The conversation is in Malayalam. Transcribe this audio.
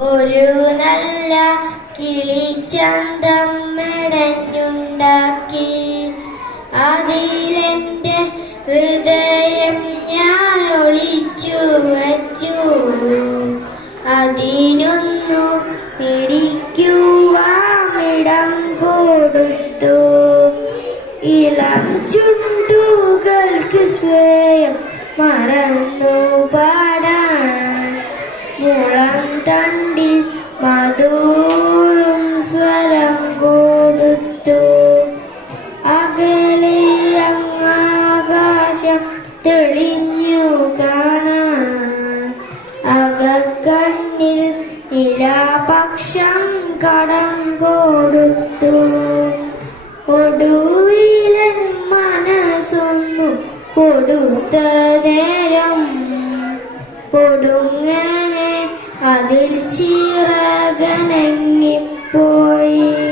ഒരു നല്ല കിളിച്ചന്തം മെടഞ്ഞുണ്ടാക്കി. അതിലെന്റെ ഹൃദയം ഞാൻ ഒളിച്ചു വച്ചു. അതിനൊന്നു പിടിക്കുവാമിടം കൊടുത്തു. ഇളം ചുണ്ടുകൾക്ക് സ്വയം മറന്നു പാടാൻ. മുളം തണ്ടിൽ മധുരം സ്വരം കൊടുത്തു. അകലെ അങ്ങാകാശം തെളിഞ്ഞു കാണാൻ. അകക്കണ്ണിൽ നിലാപക്ഷം കടം കൊടുത്തു. ഒടുവിലൻ മനസ്സൊന്നു കൊടുത്ത നേരം പൊടുങ്ങനെ അതിൽ ചിറകനങ്ങിപ്പോയി.